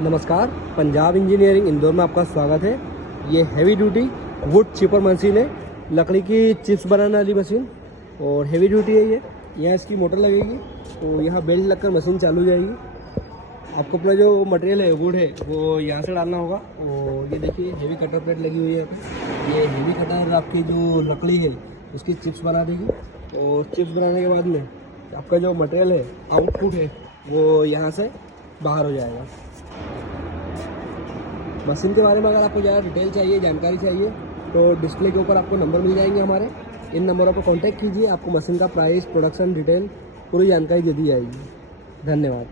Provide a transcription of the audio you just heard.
नमस्कार, पंजाब इंजीनियरिंग इंदौर में आपका स्वागत है। ये heavy duty would cheaper machine है, लकड़ी की चिप्स बनाने वाली मशीन और हैवी ड्यूटी है ये। यहाँ इसकी मोटर लगेगी तो यहाँ बेल्ट लगकर मशीन चालू हो जाएगी। आपको अपना जो मटेरियल है वुड है वो यहाँ से डालना होगा। और ये देखिए हैवी कटर प्लेट लगी हुई है यहाँ पे। ये हैवी कटर आपकी जो लकड़ी है उसकी चिप्स बना देगी और चिप्स बनाने के बाद में आपका जो मटेरियल है आउटपुट है वो यहाँ से बाहर हो जाएगा। मशीन के बारे में अगर आपको ज़्यादा डिटेल चाहिए, जानकारी चाहिए तो डिस्प्ले के ऊपर आपको नंबर मिल जाएंगे हमारे। इन नंबरों पर कांटेक्ट कीजिए, आपको मशीन का प्राइस, प्रोडक्शन डिटेल पूरी जानकारी दे दी जाएगी। धन्यवाद।